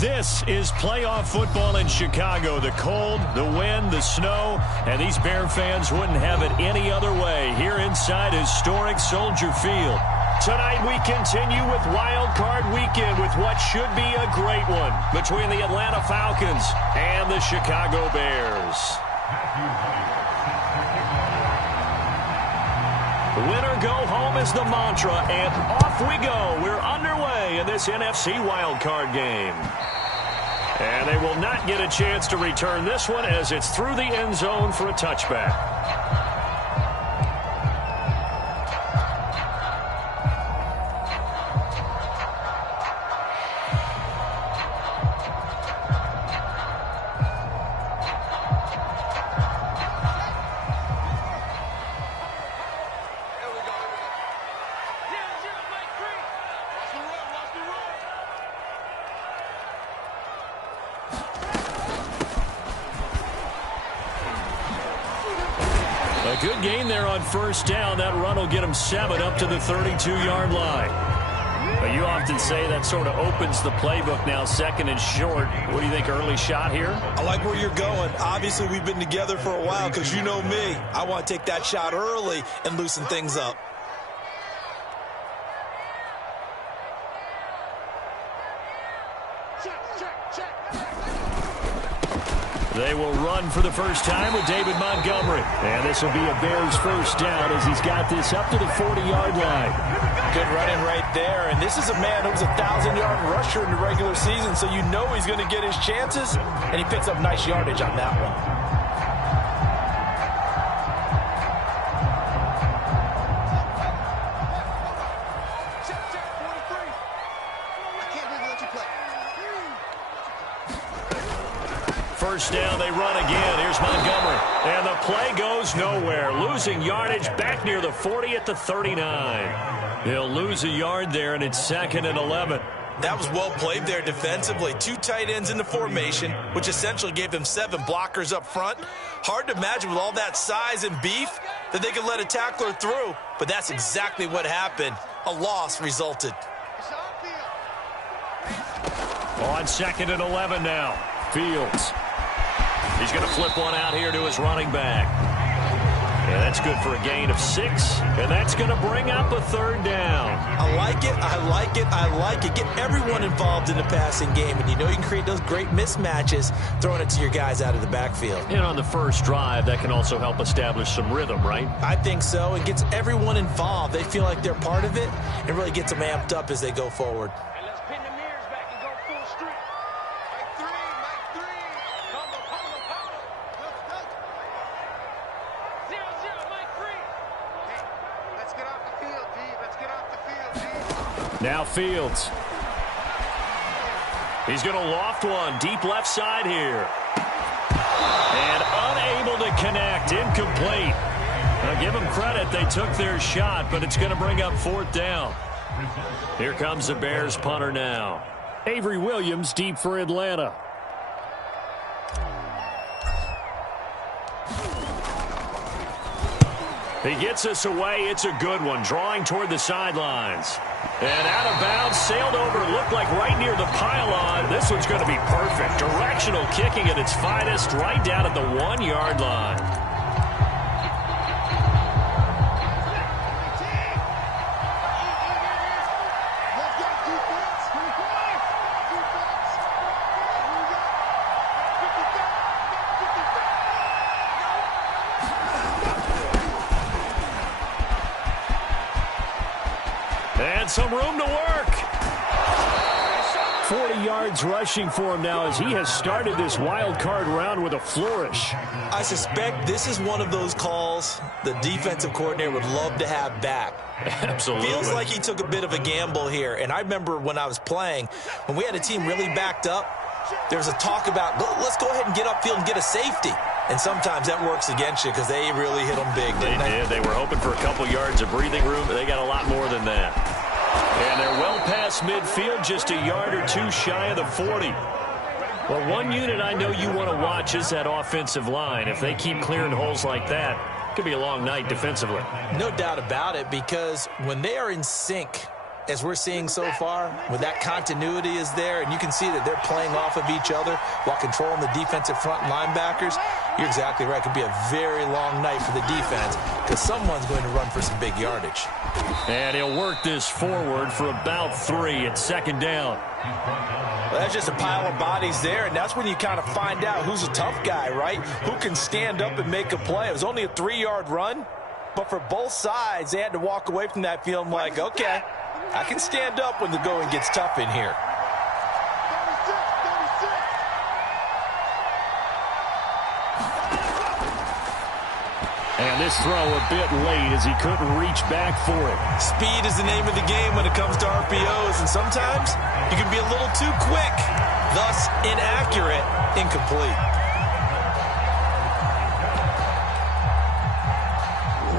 This is playoff football in Chicago. The cold, the wind, the snow, and these Bear fans wouldn't have it any other way here inside historic Soldier Field. Tonight we continue with Wild Card Weekend with what should be a great one between the Atlanta Falcons and the Chicago Bears. Win or go home is the mantra, and off we go. We're underway in this NFC wildcard game. And they will not get a chance to return this one as it's through the end zone for a touchback. A good gain there on first down. That run will get him 7 up to the 32-yard line. But you often say that sort of opens the playbook now, second and short. What do you think, early shot here? I like where you're going. Obviously, we've been together for a while because you know me. I want to take that shot early and loosen things up. They will run for the first time with David Montgomery. And this will be a Bears first down as he's got this up to the 40-yard line. Good running right there. And this is a man who's a 1,000-yard rusher in the regular season, so you know he's going to get his chances. And he picks up nice yardage on that one. First down, they run again. Here's Montgomery. And the play goes nowhere. Losing yardage back near the 40 at the 39. They'll lose a yard there, and it's 2nd and 11. That was well played there defensively. 2 tight ends in the formation, which essentially gave them 7 blockers up front. Hard to imagine with all that size and beef that they could let a tackler through, but that's exactly what happened. A loss resulted. On 2nd and 11 now. Fields. He's going to flip one out here to his running back. And that's good for a gain of 6. And that's going to bring up a 3rd down. I like it. I like it. I like it. Get everyone involved in the passing game. And you know you can create those great mismatches throwing it to your guys out of the backfield. And on the first drive, that can also help establish some rhythm, right? I think so. It gets everyone involved. They feel like they're part of it and really gets them amped up as they go forward. Now Fields. He's going to loft one deep left side here. And unable to connect. Incomplete. Now give them credit. They took their shot, but it's going to bring up 4th down. Here comes the Bears punter now. Avery Williams deep for Atlanta. He gets us away. It's a good one. Drawing toward the sidelines. And out of bounds, sailed over, looked like right near the pylon. This one's going to be perfect. Directional kicking at its finest, right down at the 1-yard line. And some room to work. 40 yards rushing for him now as he has started this wild card round with a flourish. I suspect this is one of those calls the defensive coordinator would love to have back. Absolutely. Feels like he took a bit of a gamble here. And I remember when I was playing, when we had a team really backed up, there was a talk about, let's go ahead and get upfield and get a safety. And sometimes that works against you because they really hit them big, didn't they? They did. They were hoping for a couple yards of breathing room, but they got a lot more than that. And they're well past midfield, just a yard or 2 shy of the 40. Well, one unit I know you want to watch is that offensive line. If they keep clearing holes like that, it could be a long night defensively. No doubt about it, because when they are in sync as we're seeing so far, when that continuity is there, and you can see that they're playing off of each other while controlling the defensive front linebackers, you're exactly right. It could be a very long night for the defense because someone's going to run for some big yardage. And he'll work this forward for about 3 at second down. Well, that's just a pile of bodies there, and that's when you kind of find out who's a tough guy, right? Who can stand up and make a play. It was only a 3-yard run, but for both sides, they had to walk away from that feeling like, okay, I can stand up when the going gets tough in here. And this throw a bit late as he couldn't reach back for it. Speed is the name of the game when it comes to RPOs, and sometimes you can be a little too quick, thus inaccurate, incomplete.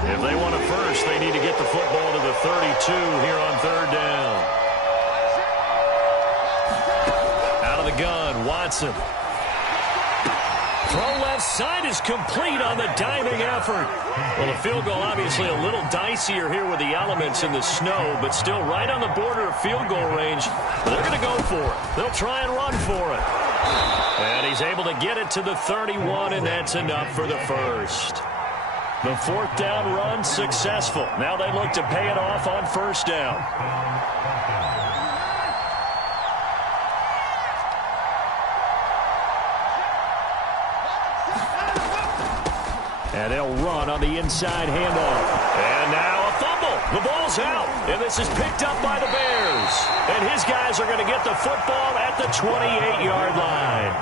If they want a first, they need to get the football to the 32 here on third down. Out of the gun, Watson. Throw left side is complete on the diving effort. Well, the field goal obviously a little dicier here with the elements in the snow, but still right on the border of field goal range. They're going to go for it. They'll try and run for it. And he's able to get it to the 31, and that's enough for the first. The fourth down run successful. Now they look to pay it off on first down. And they'll run on the inside handoff. And now a fumble. The ball's out. And this is picked up by the Bears. And his guys are going to get the football at the 28-yard line.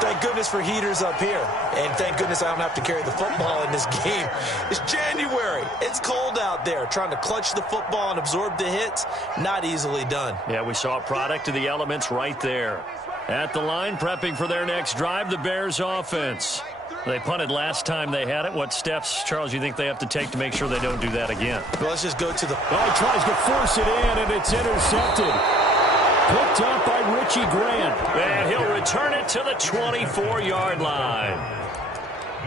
Thank goodness for heaters up here. And thank goodness I don't have to carry the football in this game. It's January. It's cold out there. Trying to clutch the football and absorb the hits, not easily done. Yeah, we saw a product of the elements right there. At the line, prepping for their next drive, the Bears offense. They punted last time they had it. What steps, Charles, you think they have to take to make sure they don't do that again? Well, let's just go to the... Oh, he tries to force it in, and it's intercepted. Picked up by Richie Grant. And he'll return it to the 24-yard line.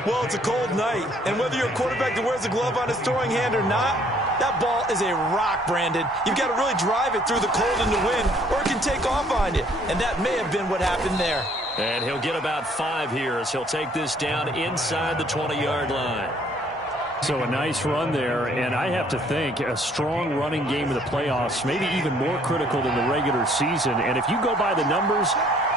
Well, it's a cold night, and whether you're a quarterback that wears a glove on his throwing hand or not, that ball is a rock, Brandon. You've got to really drive it through the cold and the wind, or it can take off on you. And that may have been what happened there. And he'll get about 5 here as he'll take this down inside the 20-yard line. So a nice run there, and I have to think a strong running game in the playoffs, maybe even more critical than the regular season. And if you go by the numbers,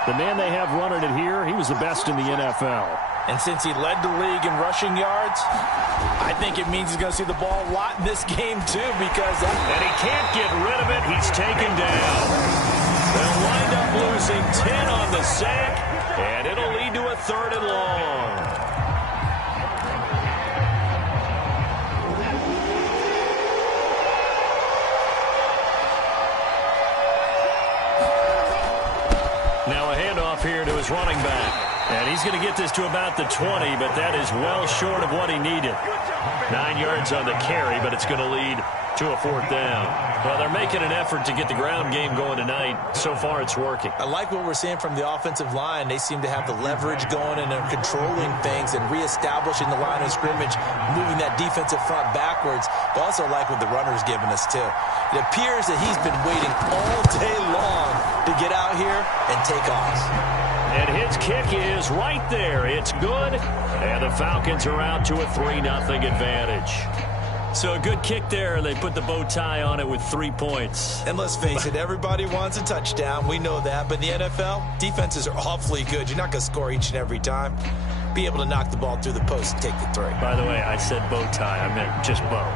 the man they have running it here, he was the best in the NFL. And since he led the league in rushing yards, I think it means he's going to see the ball a lot in this game too, because... And he can't get rid of it. He's taken down. They'll wind up losing 10 on the sack, and it'll lead to a 3rd and long. Now a handoff here to his running back. And he's going to get this to about the 20, but that is well short of what he needed. 9 yards on the carry, but it's going to lead to a 4th down. Well, they're making an effort to get the ground game going tonight. So far, it's working. I like what we're seeing from the offensive line. They seem to have the leverage going, and they're controlling things and reestablishing the line of scrimmage, moving that defensive front backwards. But also like what the runner's giving us, too. It appears that he's been waiting all day long to get out here and take off. And his kick is right there. It's good. And the Falcons are out to a 3-0 advantage. So a good kick there. They put the bow tie on it with 3 points. And let's face it, everybody wants a touchdown. We know that. But in the NFL, defenses are awfully good. You're not going to score each and every time. Be able to knock the ball through the post and take the 3. By the way, I said bow tie. I meant just bow.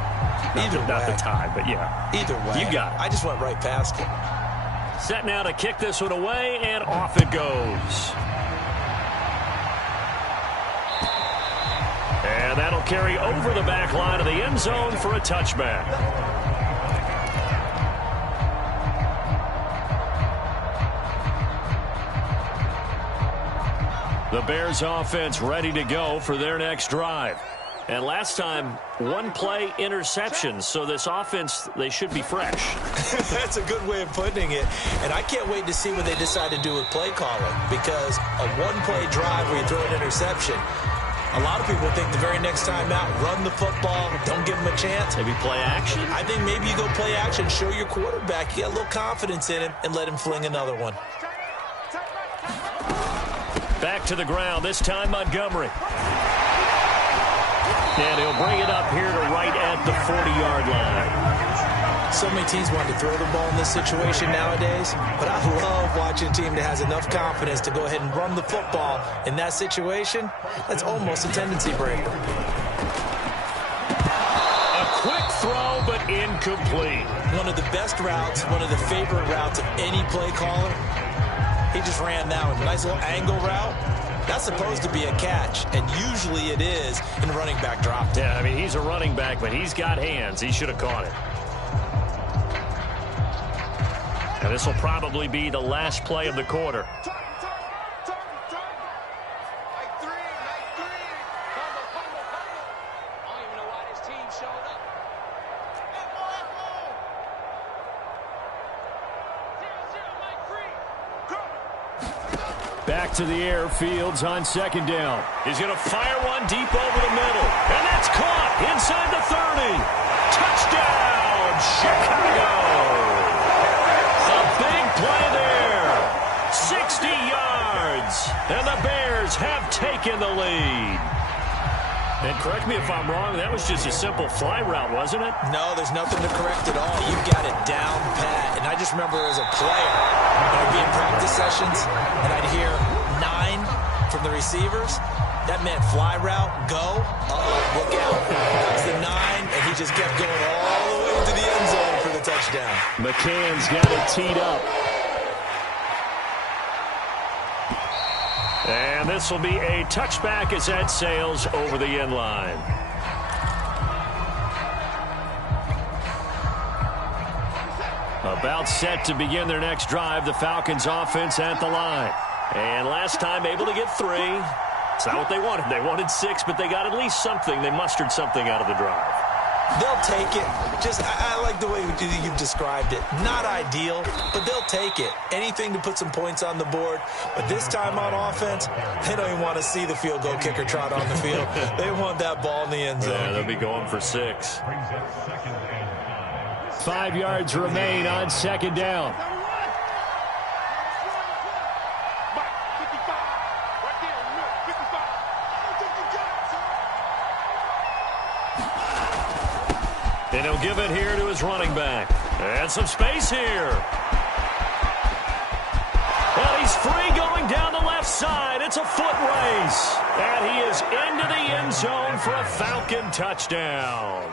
Not the tie, but yeah. Either way. You got it. I just went right past it. Set now to kick this one away, and off it goes. And that'll carry over the back line of the end zone for a touchback. The Bears offense ready to go for their next drive. And last time, 1 play interception. So this offense, they should be fresh. That's a good way of putting it. And I can't wait to see what they decide to do with play calling. Because a 1-play drive where you throw an interception, A lot of people think the very next time out, run the football, don't give him a chance. Maybe play action? I think maybe you go play action, show your quarterback, you got a little confidence in him, and let him fling another one. Back to the ground, this time Montgomery. And he'll bring it up here to right at the 40-yard line. So many teams want to throw the ball in this situation nowadays, but I love watching a team that has enough confidence to go ahead and run the football in that situation. That's almost a tendency breaker. A quick throw, but incomplete. One of the best routes, one of the favorite routes of any play caller. He just ran that one. Nice little angle route. That's supposed to be a catch, and usually it is in running back drop. Yeah, I mean, he's a running back, but he's got hands. He should have caught it. And this will probably be the last play of the quarter. Back to the air, Fields on second down. He's going to fire one deep over the middle. And that's caught inside the 30. Touchdown, Chicago. A big play there. 60 yards. And the Bears have taken the lead. And correct me if I'm wrong, that was just a simple fly route, wasn't it? No, there's nothing to correct at all. You've got it down pat. And I just remember as a player, when I'd be in practice sessions, and I'd hear 9 from the receivers. That meant fly route, go. Uh-oh, look out. That was the 9, and he just kept going all the way to the end zone for the touchdown. McCann's got it teed up. And this will be a touchback as that sails over the end line. About set to begin their next drive, the Falcons offense at the line. And last time able to get 3. It's not what they wanted. They wanted 6, but they got at least something. They mustered something out of the drive. They'll take it. Just, I like the way you've described it. Not ideal, but they'll take it. Anything to put some points on the board. But this time on offense, they don't even want to see the field goal kicker trot on the field. They want that ball in the end zone. Yeah, they'll be going for 6. 5 yards remain on second down. And he'll give it here to his running back. And some space here. And he's free going down the left side. It's a foot race. And he is into the end zone for a Falcon touchdown.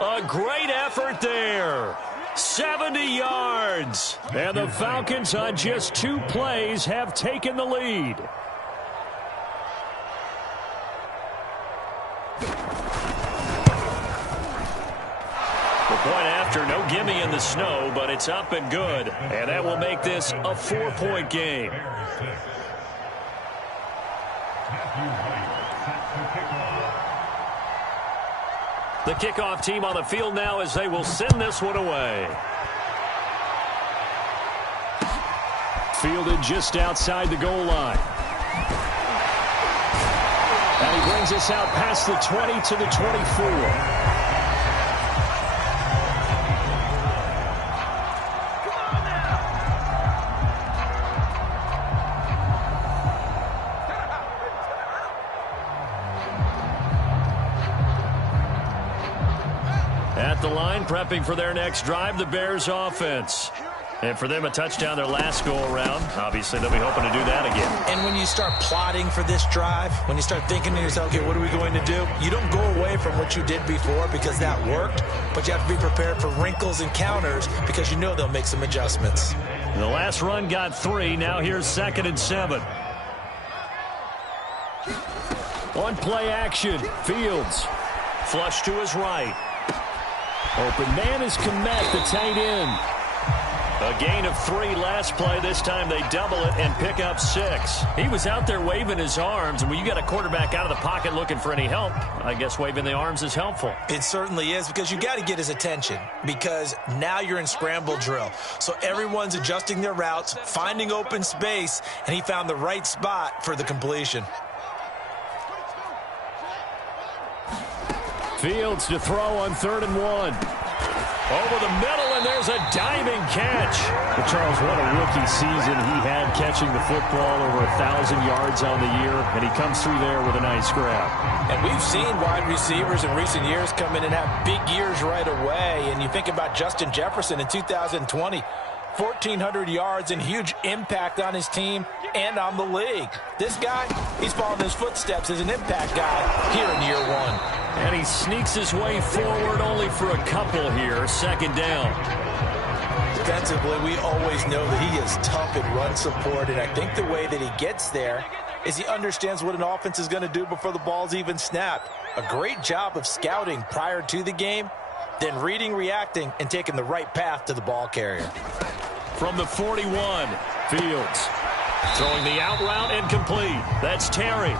A great effort there. 70 yards. And the Falcons on just 2 plays have taken the lead. Point after, no gimme in the snow, but it's up and good. And that will make this a 4-point game. The kickoff team on the field now as they will send this one away. Fielded just outside the goal line. And he brings us out past the 20 to the 24. At the line, prepping for their next drive, the Bears offense. And for them, a touchdown their last go-around. Obviously, they'll be hoping to do that again. And when you start plotting for this drive, when you start thinking to yourself, okay, what are we going to do? You don't go away from what you did before because that worked, but you have to be prepared for wrinkles and counters because you know they'll make some adjustments. The last run got 3. Now here's 2nd and 7. On play action, Fields. Flush to his right. Open man is Kmet, the tight end. A gain of 3 last play. This time they double it and pick up 6. He was out there waving his arms, and when you got a quarterback out of the pocket looking for any help, I guess waving the arms is helpful. It certainly is, because you got to get his attention, because now you're in scramble drill. So everyone's adjusting their routes, finding open space, and he found the right spot for the completion. Fields to throw on 3rd and 1. Over the middle, and there's a diving catch. Well, Charles, what a rookie season he had catching the football, over 1,000 yards on the year, and he comes through there with a nice grab. And we've seen wide receivers in recent years come in and have big years right away. And you think about Justin Jefferson in 2020, 1,400 yards and huge impact on his team and on the league. This guy, he's following his footsteps as an impact guy here in year 1. And he sneaks his way forward only for a couple here. 2nd down. Defensively, we always know that he is tough in run support, and I think the way that he gets there is he understands what an offense is going to do before the ball's even snapped. A great job of scouting prior to the game, then reading, reacting, and taking the right path to the ball carrier. From the 41, Fields throwing the out route incomplete. That's Terry.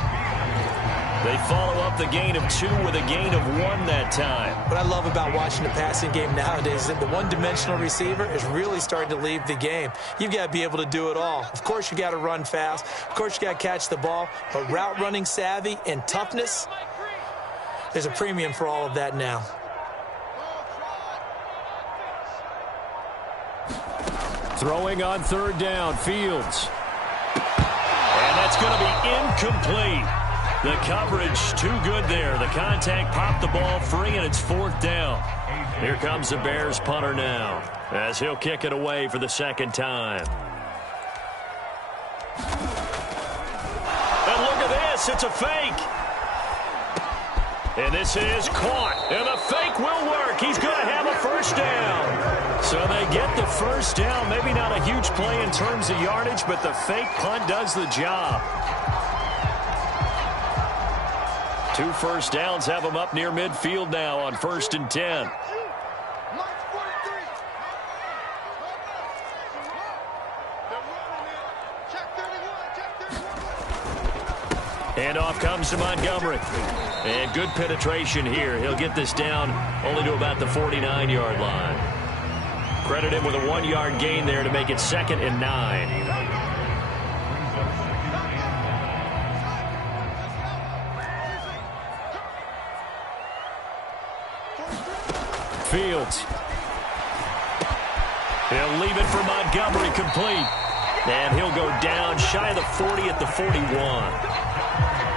They follow up the gain of 2 with a gain of 1 that time. What I love about watching the passing game nowadays is that the one-dimensional receiver is really starting to leave the game. You've got to be able to do it all. Of course, you got to run fast. Of course, you got to catch the ball. But route running savvy and toughness, there's a premium for all of that now. Throwing on 3rd down, Fields. And that's going to be incomplete. The coverage too good there. The contact popped the ball free, and it's 4th down. Here comes the Bears punter now, as he'll kick it away for the 2nd time. And look at this. It's a fake. And this is caught. And the fake will work. He's going to have a 1st down. So they get the 1st down. Maybe not a huge play in terms of yardage, but the fake punt does the job. 2 1st downs have them up near midfield now on 1st and 10. And off comes to Montgomery. And good penetration here. He'll get this down only to about the 49-yard line. Credit him with a 1-yard gain there to make it 2nd and 9. Fields. He'll leave it for Montgomery complete. And he'll go down shy of the 40 at the 41.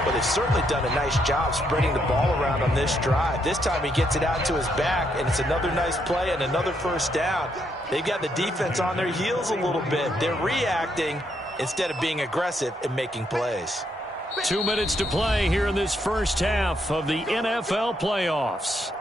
Well, they've certainly done a nice job spreading the ball around on this drive. This time he gets it out to his back, and it's another nice play and another 1st down. They've got the defense on their heels a little bit. They're reacting instead of being aggressive and making plays. 2 minutes to play here in this 1st half of the NFL playoffs.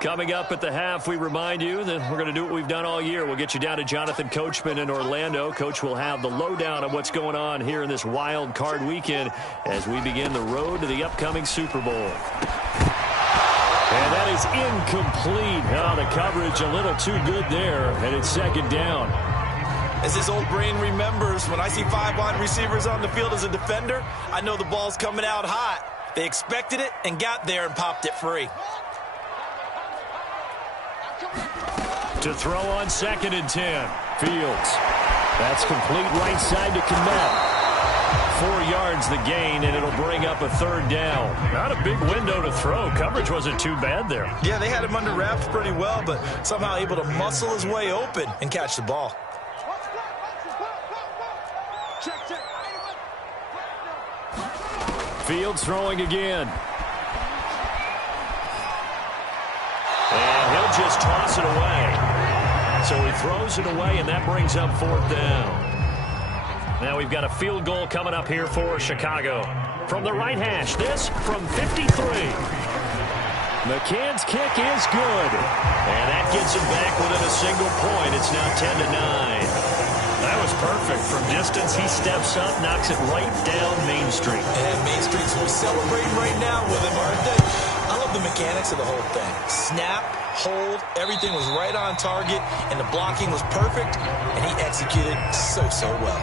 Coming up at the half, we remind you that we're going to do what we've done all year. We'll get you down to Jonathan Coachman in Orlando. Coach will have the lowdown of what's going on here in this wild card weekend as we begin the road to the upcoming Super Bowl. And that is incomplete. Oh, the coverage a little too good there, and it's 2nd down. As his old brain remembers, when I see 5 wide receivers on the field as a defender, I know the ball's coming out hot. They expected it and got there and popped it free. To throw on 2nd and 10. Fields. That's complete right side to Kmet. 4 yards the gain, and it'll bring up a 3rd down. Not a big window to throw. Coverage wasn't too bad there. Yeah, they had him under wraps pretty well, but somehow able to muscle his way open and catch the ball. Fields throwing again. And he'll just toss it away. So he throws it away, and that brings up 4th down. Now we've got a field goal coming up here for Chicago. From the right hash, this from 53. McCann's kick is good. And that gets him back within a single point. It's now 10-9. That was perfect. From distance, he steps up, knocks it right down Main Street. And Main Street's celebrating right now with him, aren't they? I love the mechanics of the whole thing. Snap, hold, everything was right on target, and the blocking was perfect, and he executed so well.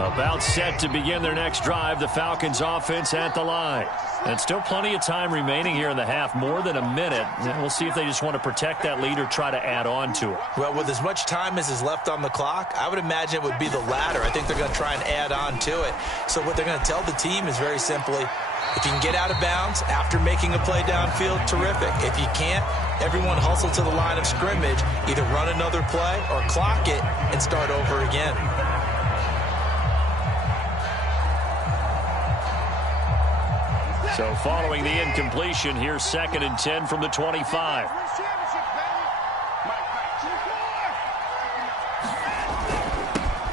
About set to begin their next drive, the Falcons offense at the line. And still plenty of time remaining here in the half, more than a minute. And we'll see if they just want to protect that lead or try to add on to it. Well, with as much time as is left on the clock, I would imagine it would be the latter. I think they're going to try and add on to it. So what they're going to tell the team is very simply, if you can get out of bounds after making a play downfield, terrific. If you can't, everyone hustle to the line of scrimmage, either run another play or clock it and start over again. So following the incompletion, here's 2nd and 10 from the 25.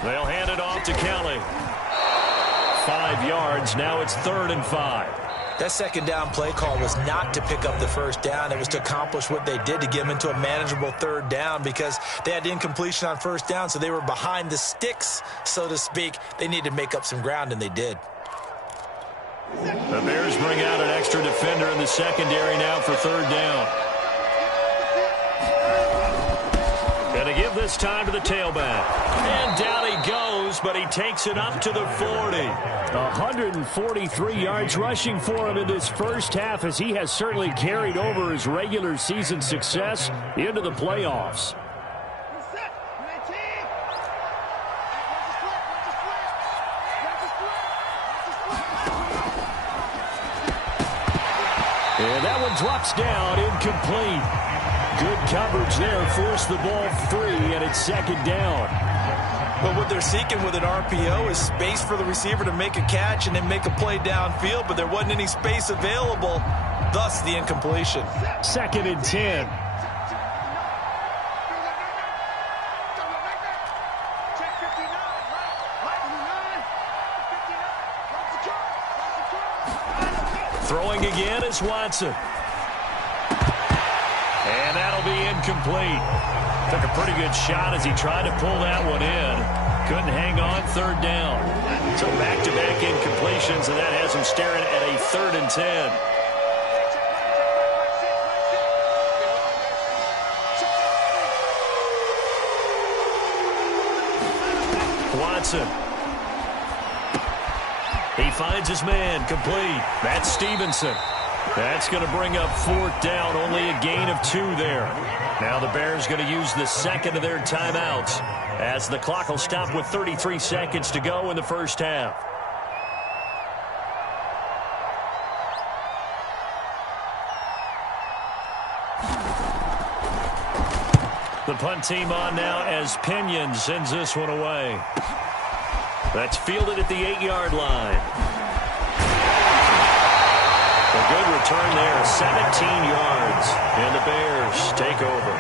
They'll hand it off to Kelly. 5 yards. Now it's 3rd and 5. That second down play call was not to pick up the first down. It was to accomplish what they did, to get them into a manageable 3rd down, because they had incompletion on first down, so they were behind the sticks, so to speak. They needed to make up some ground, and they did. The Bears bring out an extra defender in the secondary now for 3rd down. Going to give this time to the tailback. And down he goes, but he takes it up to the 40. 143 yards rushing for him in this first half, as he has certainly carried over his regular season success into the playoffs. And that one drops down, incomplete. Good coverage there, forced the ball free, and it's 2nd down. But what they're seeking with an RPO is space for the receiver to make a catch and then make a play downfield, but there wasn't any space available, thus the incompletion. 2nd and 10. Throwing again is Watson. And that'll be incomplete. Took a pretty good shot as he tried to pull that one in. Couldn't hang on, 3rd down. So back-to-back incompletions, and that has him staring at a 3rd and 10. Watson. He finds his man, complete. That's Stevenson. That's going to bring up 4th down, only a gain of 2 there. Now the Bears going to use the second of their timeouts, as the clock will stop with 33 seconds to go in the first half. The punt team on now as Pinion sends this one away. That's fielded at the 8-yard line. A good return there, 17 yards, and the Bears take over.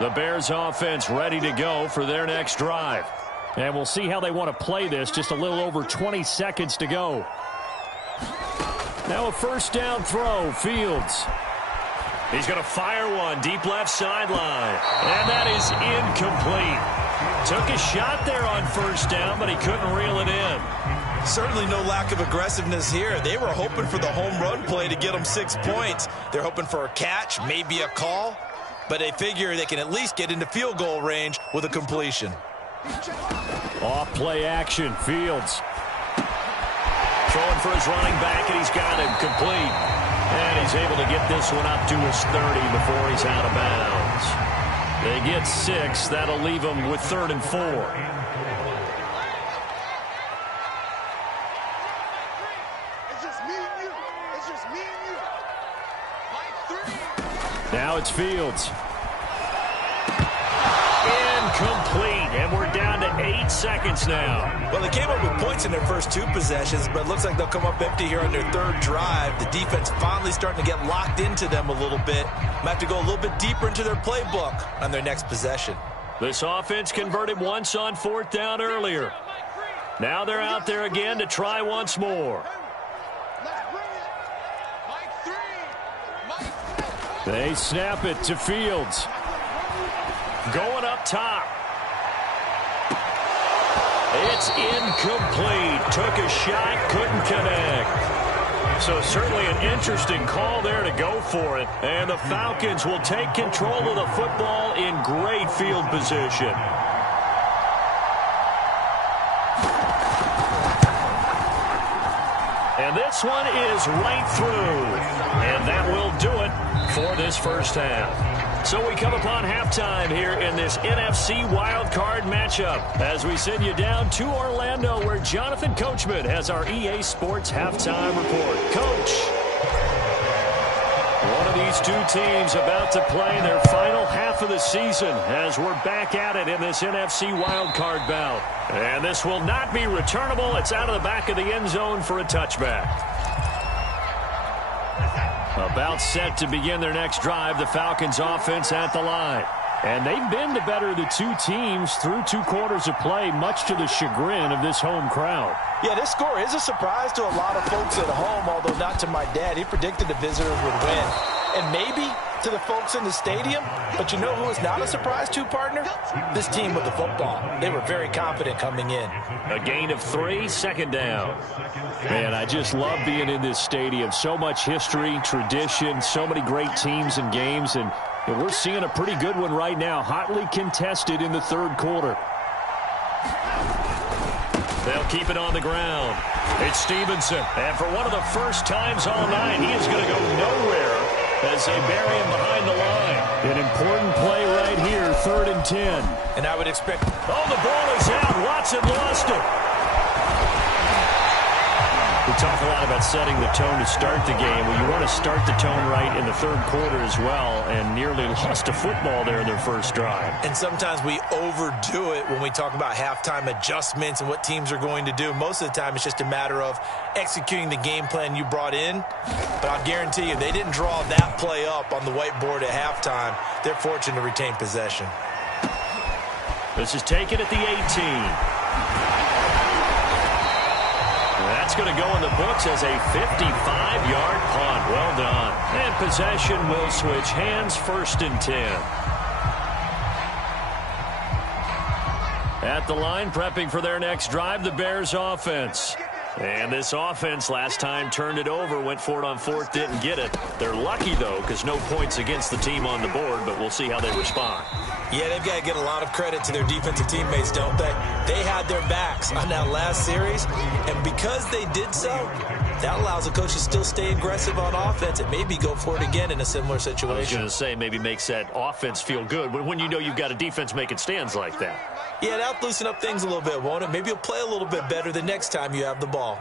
The Bears offense ready to go for their next drive. And we'll see how they want to play this. Just a little over 20 seconds to go. Now a 1st down throw, Fields. He's going to fire one deep left sideline. And that is incomplete. Took a shot there on 1st down, but he couldn't reel it in. Certainly no lack of aggressiveness here. They were hoping for the home run play to get them 6 points. They're hoping for a catch, maybe a call, but they figure they can at least get into field goal range with a completion. Off play action, Fields. Throwing for his running back, and he's got him complete. And he's able to get this one up to his 30 before he's out of bounds. They get 6. That'll leave them with 3rd and 4. Now it's Fields. Incomplete. And we're down to 8 seconds now. Well, they came up with points in their first 2 possessions, but it looks like they'll come up empty here on their 3rd drive. The defense finally starting to get locked into them a little bit. Might have to go a little bit deeper into their playbook on their next possession. This offense converted once on 4th down earlier. Now they're out there again to try once more. They snap it to Fields. Going up top. It's incomplete. Took a shot, couldn't connect. So certainly an interesting call there to go for it. And the Falcons will take control of the football in great field position. This one is right through. And that will do it for this first half. So we come upon halftime here in this NFC wildcard matchup as we send you down to Orlando where Jonathan Coachman has our EA Sports halftime report. Coach, one of these two teams about to play their final half of the season as we're back at it in this NFC wildcard bout. And this will not be returnable. It's out of the back of the end zone for a touchback. About set to begin their next drive, the Falcons offense at the line. And they've been the better of the two teams through 2 quarters of play, much to the chagrin of this home crowd. Yeah, this score is a surprise to a lot of folks at home, although not to my dad. He predicted the visitors would win. And maybe to the folks in the stadium, but you know who is not a surprise to, partner? This team with the football. They were very confident coming in. A gain of 3, second down. Man, I just love being in this stadium. So much history, tradition, so many great teams and games, and we're seeing a pretty good one right now, hotly contested in the 3rd quarter. They'll keep it on the ground. It's Stevenson, and for one of the first times all night, he is going to go nowhere as they bury him behind the line. An important play right here, 3rd and 10. And I would expect... Oh, the ball is out. Watson lost it. We talk a lot about setting the tone to start the game. Well, you want to start the tone right in the 3rd quarter as well, and nearly lost a football there in their first drive. And sometimes we overdo it when we talk about halftime adjustments and what teams are going to do. Most of the time, it's just a matter of executing the game plan you brought in. But I'll guarantee you, they didn't draw that play up on the whiteboard at halftime. They're fortunate to retain possession. This is taken at the 18. That's going to go in the books as a 55-yard punt. Well done. And possession will switch hands, 1st and 10. At the line, prepping for their next drive, the Bears offense. And this offense last time turned it over, went for it on 4th, didn't get it. They're lucky, though, because no points against the team on the board, but we'll see how they respond. Yeah, they've got to get a lot of credit to their defensive teammates, don't they? They had their backs on that last series, and because they did so, that allows the coach to still stay aggressive on offense and maybe go for it again in a similar situation. I was going to say maybe makes that offense feel good when you know you've got a defense making stands like that. Yeah, that'll loosen up things a little bit, won't it? Maybe you'll play a little bit better the next time you have the ball.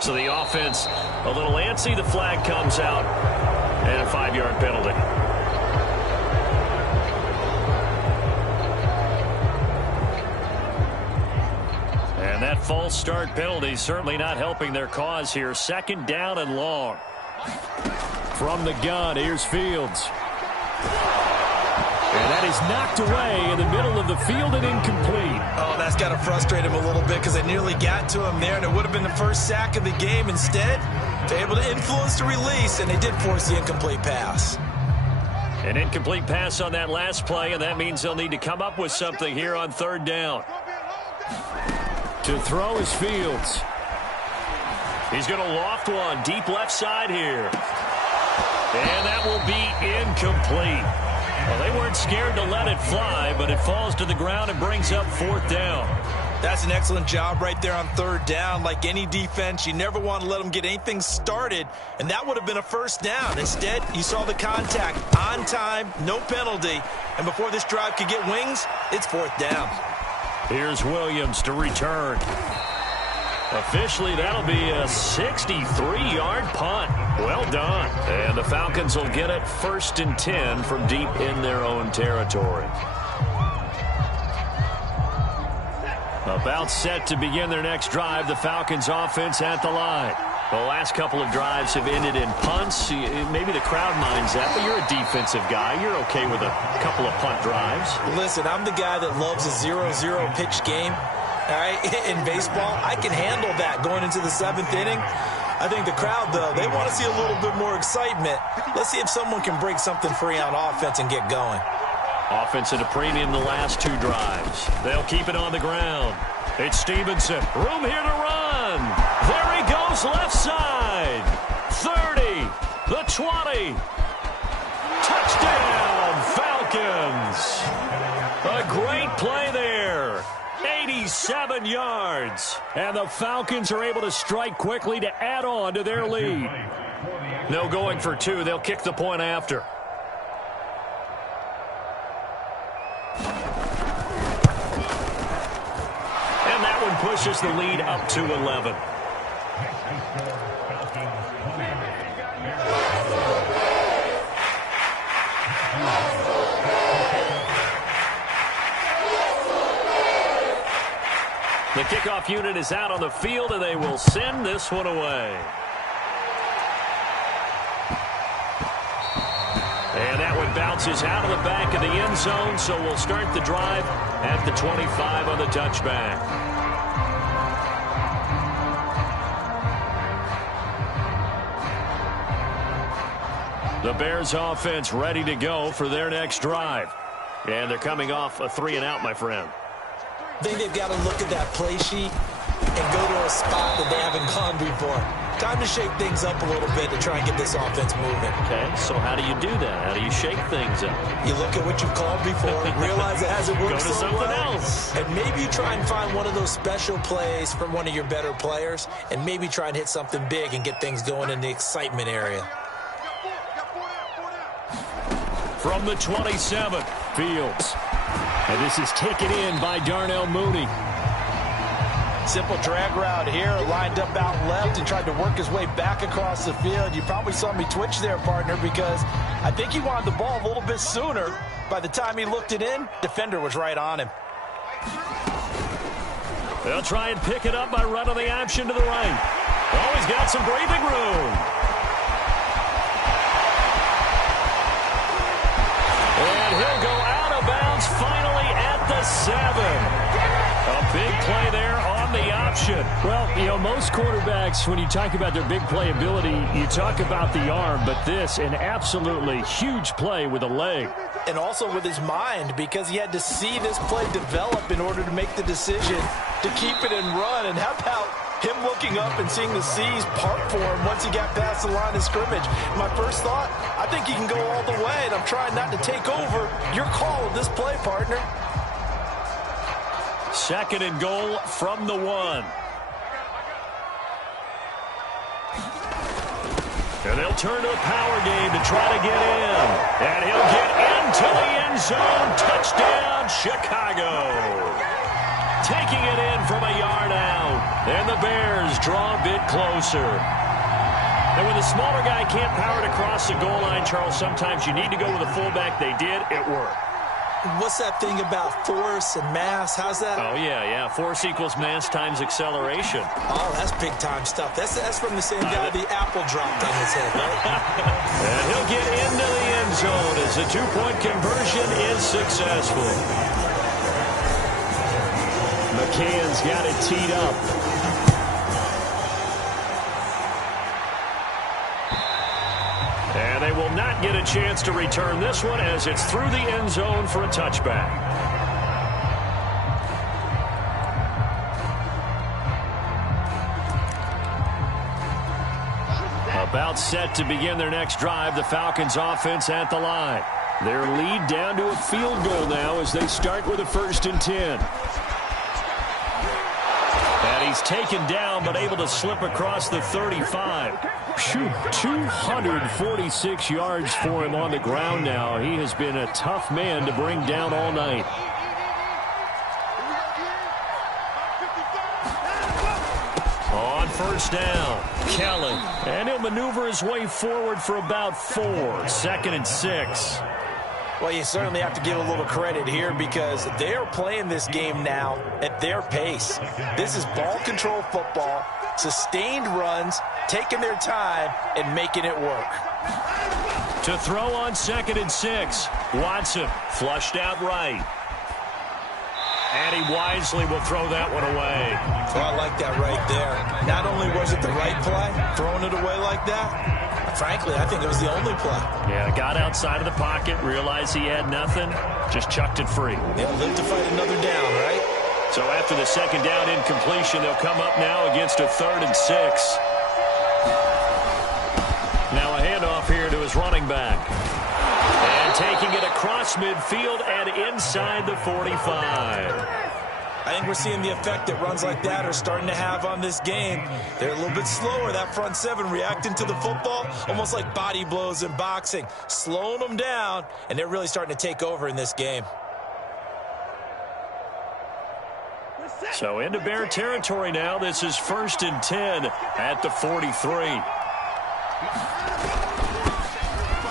So the offense a little antsy. The flag comes out and a 5-yard penalty. And that false start penalty certainly not helping their cause here. 2nd down and long. From the gun, here's Fields. And that is knocked away in the middle of the field and incomplete. Oh, that's got to frustrate him a little bit because they nearly got to him there, and it would have been the first sack of the game. Instead, they're able to influence the release, and they did force the incomplete pass. An incomplete pass on that last play, and that means they'll need to come up with something here on 3rd down. To throw is Fields. He's going to loft one deep left side here. And that will be incomplete. Well, they weren't scared to let it fly, but it falls to the ground and brings up 4th down. That's an excellent job right there on 3rd down. Like any defense, you never want to let them get anything started, and that would have been a 1st down. Instead, you saw the contact on time, no penalty, and before this drive could get wings, it's 4th down. Here's Williams to return. Officially, that'll be a 63-yard punt. Well done. And the Falcons will get it 1st and 10 from deep in their own territory. About set to begin their next drive, the Falcons offense at the line. The last couple of drives have ended in punts. Maybe the crowd minds that, but you're a defensive guy. You're okay with a couple of punt drives. Listen, I'm the guy that loves a 0-0 pitch game. All right, in baseball, I can handle that going into the 7th inning. I think the crowd, though, they want to see a little bit more excitement. Let's see if someone can break something free on offense and get going. Offense at a premium the last 2 drives. They'll keep it on the ground. It's Stevenson. Room here to run. There he goes, left side. 30, the 20. Touchdown, Falcons. A great play there. 7 yards. And the Falcons are able to strike quickly to add on to their lead. No going for 2. They'll kick the point after. And that one pushes the lead up to 11. The kickoff unit is out on the field, and they will send this one away. And that one bounces out of the back of the end zone, so we'll start the drive at the 25 on the touchback. The Bears offense ready to go for their next drive. And they're coming off a 3-and-out, my friend. I think they've got to look at that play sheet and go to a spot that they haven't gone before. Time to shake things up a little bit to try and get this offense moving. Okay, so how do you do that? How do you shake things up? You look at what you've called before, realize it hasn't worked Go to so something well, else. and maybe you try and find one of those special plays from one of your better players, and maybe try and hit something big and get things going in the excitement area. From the 27, Fields. And this is taken in by Darnell Mooney. Simple drag route here, lined up out left and tried to work his way back across the field. You probably saw me twitch there, partner, because I think he wanted the ball a little bit sooner. By the time he looked it in, defender was right on him. They'll try and pick it up by running the option to the right. Oh, he's got some breathing room. And he'll go out of bounds finally at the 7. A big play there on the option. Well, you know, most quarterbacks, when you talk about their big playability, you talk about the arm, but this, an absolutely huge play with a leg. And also with his mind, because he had to see this play develop in order to make the decision to keep it and run. And how about him looking up and seeing the seas part for him once he got past the line of scrimmage? My first thought, I think he can go all the way, and I'm trying not to take over your call of this play, partner. 2nd and goal from the 1. And they'll turn to a power game to try to get in. And he'll get into the end zone. Touchdown, Chicago. Taking it in from a yard out. And the Bears draw a bit closer. And when the smaller guy can't power it across the goal line, Charles, sometimes you need to go with a fullback. They did. It worked. What's that thing about force and mass? How's that? Oh, yeah. Force equals mass times acceleration. Oh, that's big-time stuff. That's from the same guy the apple dropped on his head, right? And he'll get into the end zone as the 2-point conversion is successful. McCann's got it teed up. And they will not get a chance to return this one as it's through the end zone for a touchback. About set to begin their next drive, the Falcons offense at the line. Their lead down to a field goal now as they start with a 1st and 10. And he's taken down but able to slip across the 35. Shoot, 246 yards for him on the ground now. He has been a tough man to bring down all night. On 1st down, Kellen. And he'll maneuver his way forward for about 4. 2nd and 6. Well, you certainly have to give a little credit here because they're playing this game now at their pace. This is ball control football, sustained runs, taking their time, and making it work. To throw on 2nd and 6. Watson flushed out right. And he wisely will throw that one away. Well, I like that right there. Not only was it the right play, throwing it away like that, frankly, I think it was the only play. Yeah, got outside of the pocket, realized he had nothing, just chucked it free. They'll live to fight another down, right? So after the 2nd down incompletion, they'll come up now against a 3rd and 6. Now a handoff here to his running back. And taking it across midfield and inside the 45. I think we're seeing the effect that runs like that are starting to have on this game. They're a little bit slower, that front seven, reacting to the football, almost like body blows in boxing, slowing them down, and they're really starting to take over in this game. So into Bear territory now. This is 1st and 10 at the 43.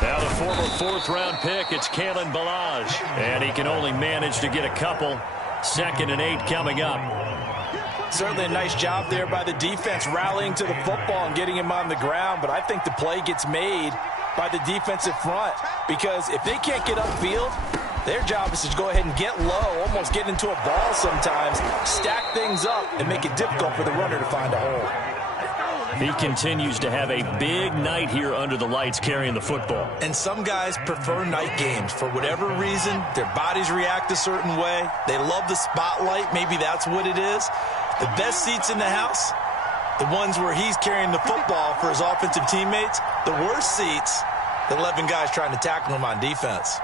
Now the former 4th-round pick, it's Kalen Ballage. And he can only manage to get a couple. 2nd and 8 coming up. Certainly a nice job there by the defense rallying to the football and getting him on the ground. But I think the play gets made by the defensive front, because if they can't get upfield, their job is to go ahead and get low, almost get into a ball sometimes, stack things up, and make it difficult for the runner to find a hole. He continues to have a big night here under the lights carrying the football. And some guys prefer night games. For whatever reason, their bodies react a certain way. They love the spotlight. Maybe that's what it is. The best seats in the house, the ones where he's carrying the football for his offensive teammates. The worst seats, the 11 guys trying to tackle him on defense.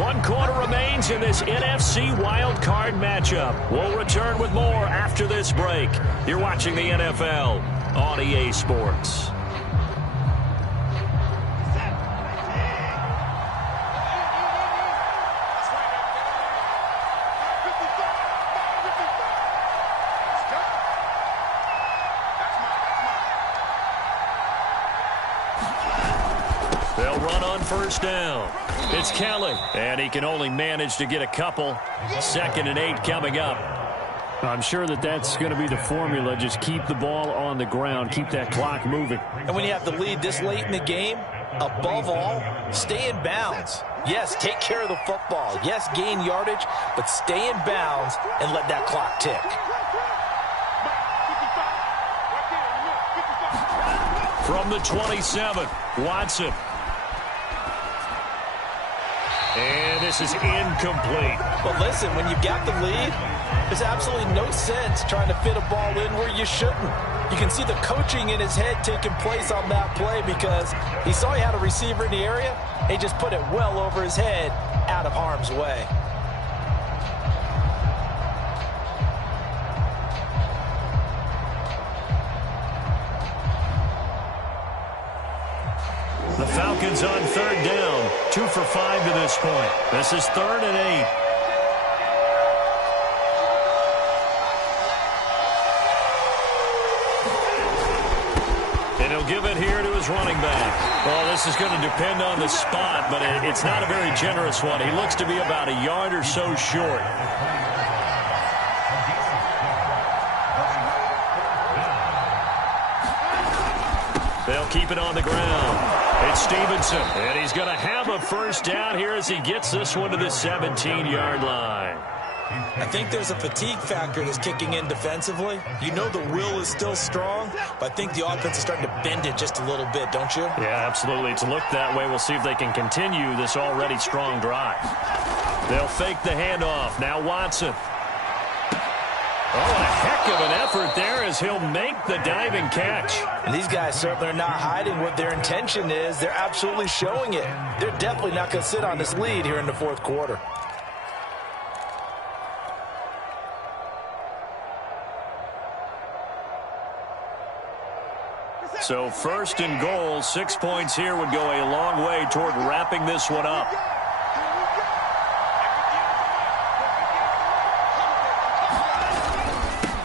One quarter remains in this NFC wild card matchup. We'll return with more after this break. You're watching the NFL on EA Sports. They'll run on 1st down. It's Kelly, and he can only manage to get a couple. 2nd and 8 coming up. I'm sure that's going to be the formula. Just keep the ball on the ground. Keep that clock moving. And when you have the lead this late in the game, above all, stay in bounds. Yes, take care of the football. Yes, gain yardage, but stay in bounds and let that clock tick. From the 27, Watson. And this is incomplete. But listen, when you've got the lead, there's absolutely no sense trying to fit a ball in where you shouldn't. You can see the coaching in his head taking place on that play, because he saw he had a receiver in the area. He just put it well over his head, out of harm's way. The Falcons on 3rd down. 2 for 5 to this point. This is 3rd and 8. And he'll give it here to his running back. Well, this is going to depend on the spot, but it's not a very generous one. He looks to be about a yard or so short. They'll keep it on the ground. It's Stevenson, and he's going to have a 1st down here as he gets this one to the 17-yard line. I think there's a fatigue factor that's kicking in defensively. You know the will is still strong, but I think the offense is starting to bend it just a little bit, don't you? Yeah, absolutely. It's looked that way. We'll see if they can continue this already strong drive. They'll fake the handoff. Now Watson. Oh, a heck of an effort there as he'll make the diving catch. And these guys certainly are not hiding what their intention is. They're absolutely showing it. They're definitely not going to sit on this lead here in the 4th quarter. So 1st and goal, 6 points here would go a long way toward wrapping this one up.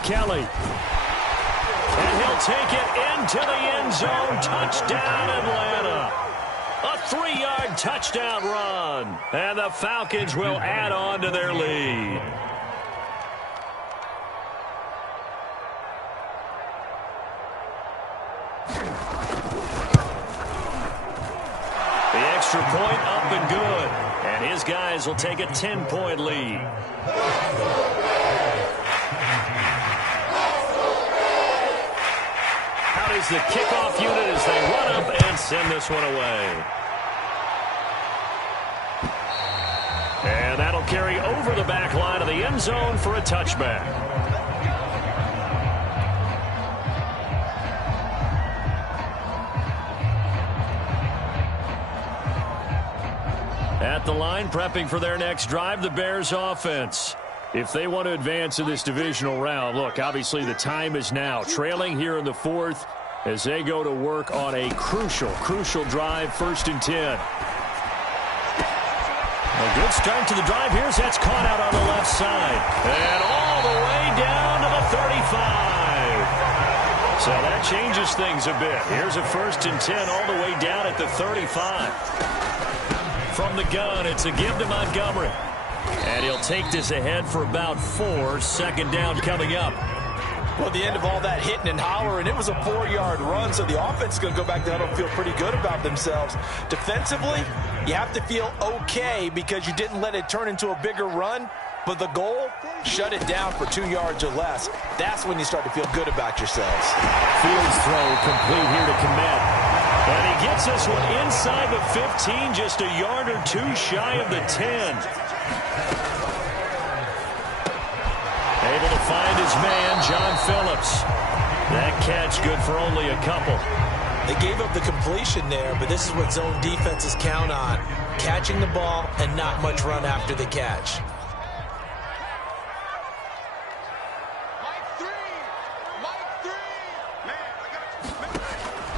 Kelly. And he'll take it into the end zone. Touchdown, Atlanta. A 3-yard touchdown run. And the Falcons will add on to their lead. The extra point up and good. And his guys will take a 10-point lead. Out is the kickoff unit as they run up and send this one away. And that'll carry over the back line of the end zone for a touchback. At the line, prepping for their next drive, the Bears offense. If they want to advance in this divisional round, look, obviously the time is now. Trailing here in the fourth as they go to work on a crucial drive, 1st and 10. A good start to the drive. Here's that's caught out on the left side. And all the way down to the 35. So that changes things a bit. Here's a 1st and 10 all the way down at the 35. From the gun, it's a give to Montgomery. And he'll take this ahead for about 4. 2nd down coming up. Well, the end of all that hitting and hollering, it was a 4-yard run, so the offense is going to go back down and feel pretty good about themselves. Defensively, you have to feel okay because you didn't let it turn into a bigger run, but the goal, shut it down for 2 yards or less. That's when you start to feel good about yourselves. Fields throw complete here to Kmet. And he gets this one inside the 15, just a yard or 2 shy of the 10. Able to find his man, John Phillips. That catch good for only a couple. They gave up the completion there, but this is what zone defenses count on. Catching the ball and not much run after the catch.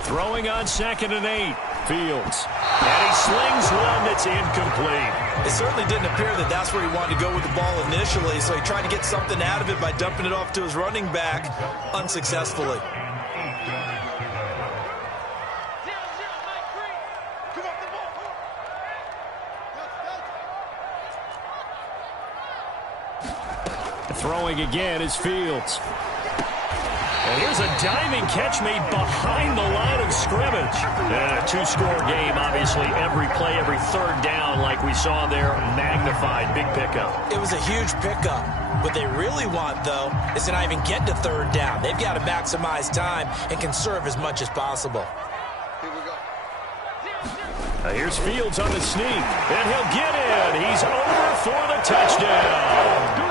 Throwing on 2nd and 8. Fields. And he slings one that's incomplete. It certainly didn't appear that that's where he wanted to go with the ball initially, so he tried to get something out of it by dumping it off to his running back unsuccessfully. Throwing again is Fields. And here's a diving catch made behind the line of scrimmage. And a 2-score game, obviously, every play, every 3rd down, like we saw there, magnified, big pickup. It was a huge pickup. What they really want, though, is to not even get to 3rd down. They've got to maximize time and conserve as much as possible. Here's Fields on the sneak, and he'll get in. He's over for the touchdown.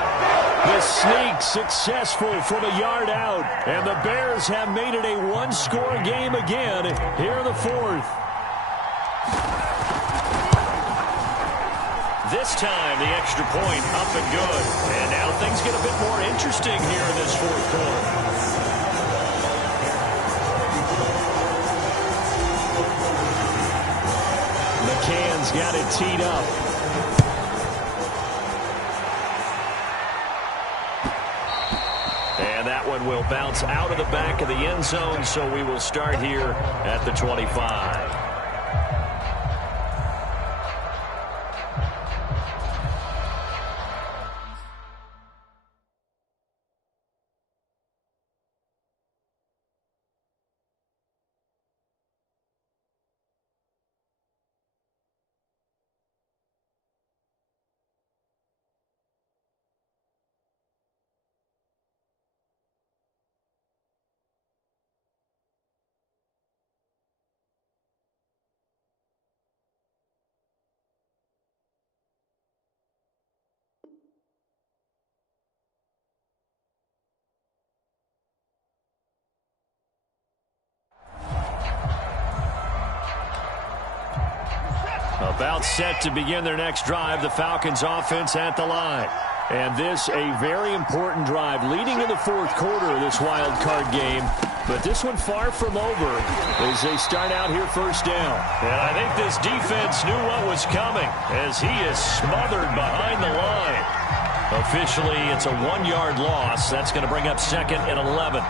The sneak successful from a yard out, and the Bears have made it a 1-score game again here in the 4th. This time, the extra point up and good. And now things get a bit more interesting here in this 4th quarter. McCann's got it teed up. And that one will bounce out of the back of the end zone, so we will start here at the 25. About set to begin their next drive, the Falcons offense at the line. And this a very important drive leading in the 4th quarter of this wild card game. But this one far from over as they start out here 1st down. And I think this defense knew what was coming as he is smothered behind the line. Officially, it's a 1-yard loss. That's going to bring up 2nd and 11.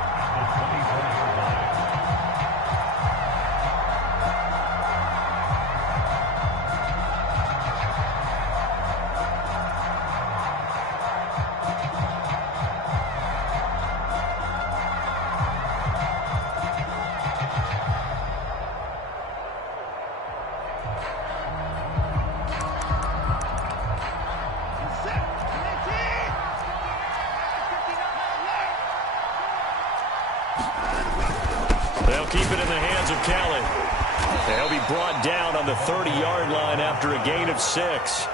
They'll keep it in the hands of Kelly. They'll be brought down on the 30-yard line after a gain of 6.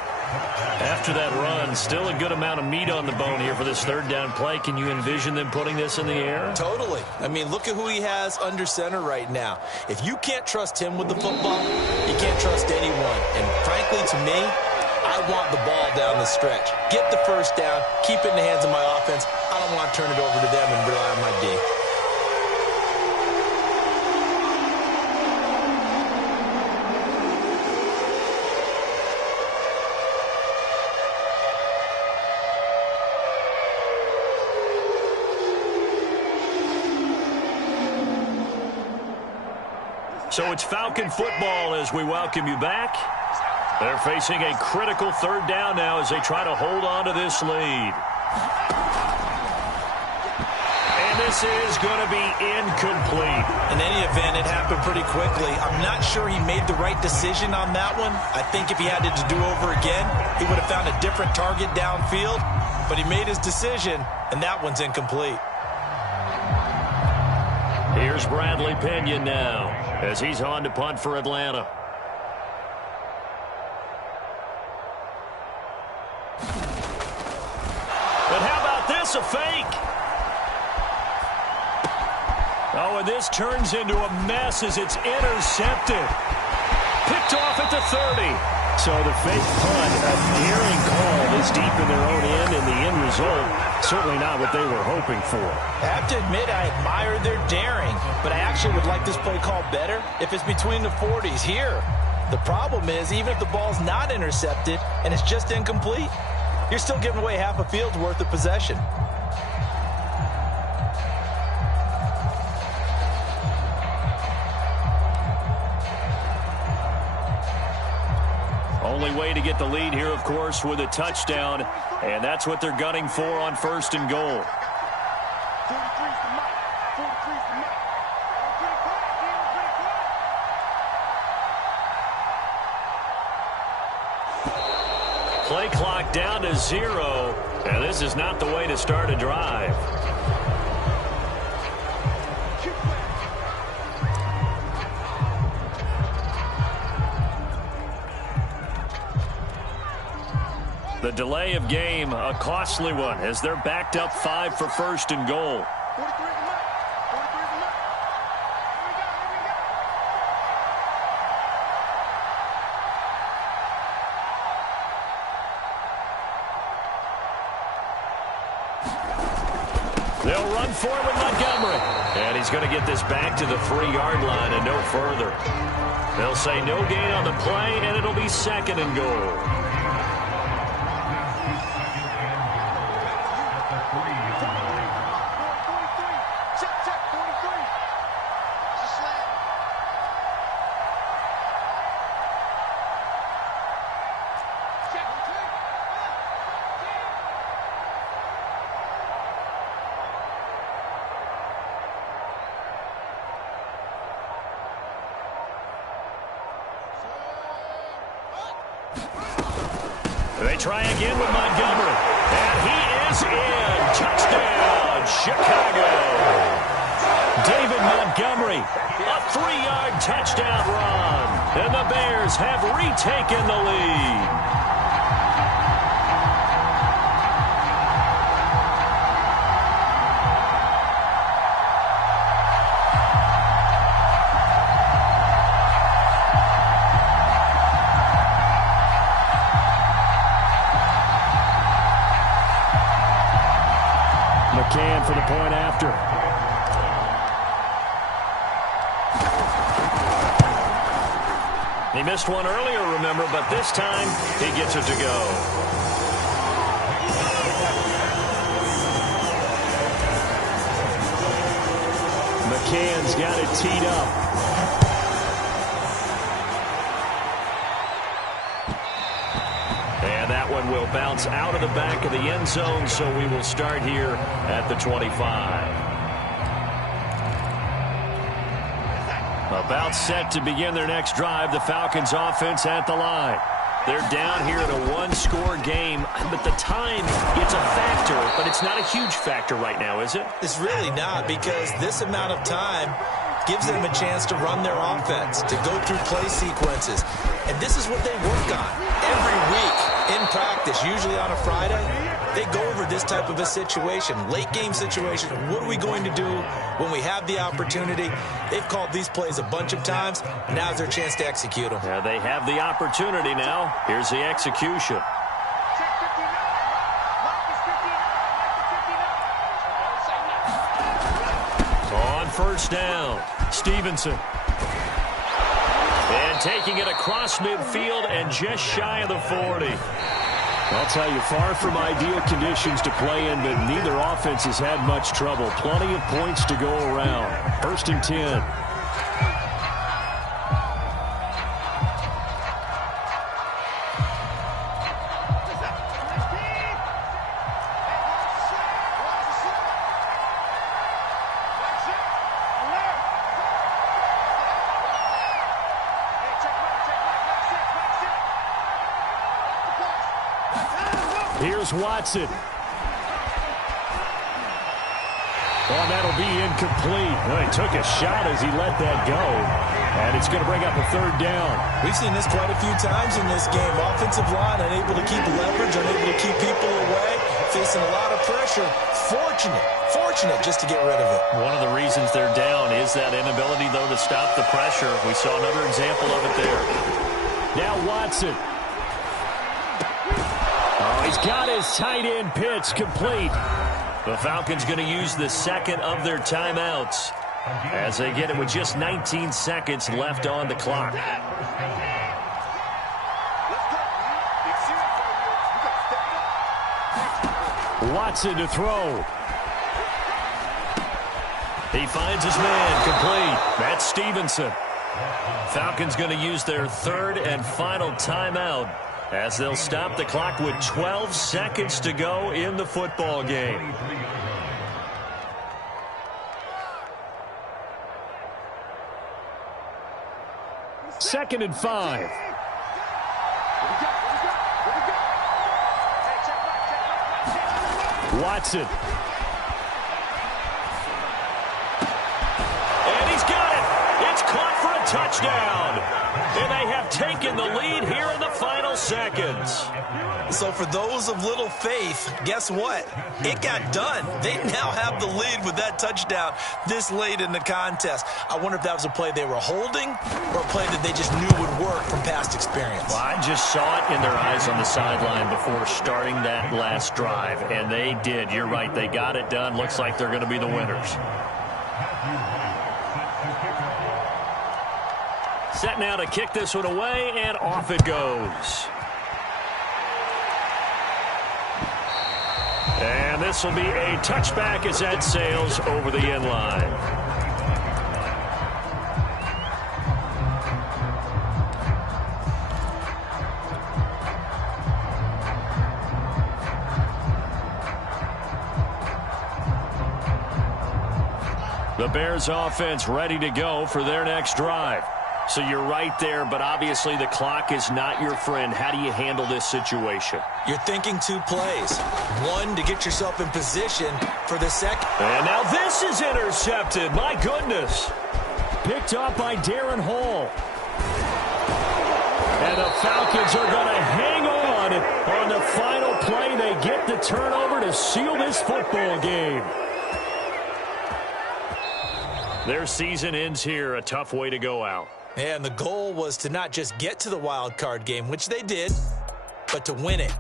After that run, still a good amount of meat on the bone here for this 3rd down play. Can you envision them putting this in the air? Totally. I mean, look at who he has under center right now. If you can't trust him with the football, you You can't trust anyone. And frankly, to me, I want the ball down the stretch. Get the first down, keep it in the hands of my offense. I don't want to turn it over to them and rely on my D. So it's Falcon football as we welcome you back. They're facing a critical third down now as they try to hold on to this lead. And this is going to be incomplete. In any event, it happened pretty quickly. I'm not sure he made the right decision on that one. I think if he had it to do over again, he would have found a different target downfield. But he made his decision, and that one's incomplete. Here's Bradley Pinion now as he's on to punt for Atlanta. But how about this, a fake? Oh, and this turns into a mess as it's intercepted. Picked off at the 30. So the fake punt, a daring call this deep in their own end, and the end result, certainly not what they were hoping for. I have to admit, I admire their daring, but I actually would like this play called better if it's between the 40s here. The problem is, even if the ball's not intercepted and it's just incomplete, you're still giving away half a field's worth of possession. Only way to get the lead here, of course, with a touchdown, and that's what they're gunning for on first and goal. Play clock down to 0, and this is not the way to start a drive. The delay of game, a costly one, as they're backed up 5 for first and goal. They'll run for it with Montgomery. And he's going to get this back to the 3-yard line and no further. They'll say no gain on the play, and it'll be second and goal. They try again with Montgomery. And he is in. Touchdown, Chicago. David Montgomery, a 3-yard touchdown run. And the Bears have retaken the lead. McCann for the point after. He missed one earlier, remember, but this time he gets it to go. McCann's got it teed up. And that one will bounce out of the back of the end zone, so we will start here at the 25. About set to begin their next drive, the Falcons offense at the line. They're down here in a one-score game, but the time, it's a factor, but it's not a huge factor right now, is it? It's really not, because this amount of time gives them a chance to run their offense, to go through play sequences. And this is what they work on every week in practice, usually on a Friday. they go over this type of a situation, late game situation. What are we going to do when we have the opportunity? They've called these plays a bunch of times. Now's their chance to execute them. Yeah, they have the opportunity now. Here's the execution. On first down, Stevenson. And taking it across midfield and just shy of the 40. I'll tell you, far from ideal conditions to play in, but neither offense has had much trouble. Plenty of points to go around. 1st and 10. Here's Watson. Oh, that'll be incomplete. Well, he took a shot as he let that go. And it's going to bring up a 3rd down. We've seen this quite a few times in this game. Offensive line unable to keep leverage, unable to keep people away, facing a lot of pressure. Fortunate just to get rid of it. One of the reasons they're down is that inability, though, to stop the pressure. We saw another example of it there. Now Watson. Oh, he's got his tight end pitch complete. The Falcons going to use the 2nd of their timeouts as they get it with just 19 seconds left on the clock. Watson to throw. He finds his man complete. That's Stevenson. Falcons going to use their 3rd and final timeout as they'll stop the clock with 12 seconds to go in the football game. Second and 5. Watson. And he's got it. It's caught for a touchdown. And they have taken the lead here in the final seconds. So for those of little faith, guess what? It got done. They now have the lead with that touchdown this late in the contest. I wonder if that was a play they were holding or a play that they just knew would work from past experience. Well, I just saw it in their eyes on the sideline before starting that last drive, and they did. You're right. They got it done. Looks like they're going to be the winners. Set now to kick this one away, and off it goes. And this will be a touchback as that sails over the end line. The Bears offense ready to go for their next drive. So you're right there, but obviously the clock is not your friend. How do you handle this situation? You're thinking 2 plays. 1 to get yourself in position for the second. And now this is intercepted. My goodness. Picked up by Darren Hall. And the Falcons are going to hang on the final play. They get the turnover to seal this football game. Their season ends here. A tough way to go out. And the goal was to not just get to the wild card game, which they did, but to win it.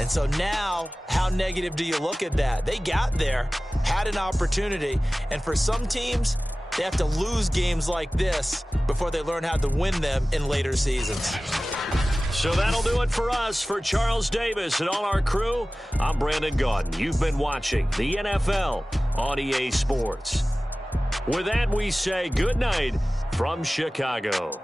And so now, how negative do you look at that? They got there, had an opportunity, and for some teams, they have to lose games like this before they learn how to win them in later seasons. So that'll do it for us. For Charles Davis and all our crew, I'm Brandon Gaudin. You've been watching the NFL on EA Sports. With that, we say good night from Chicago.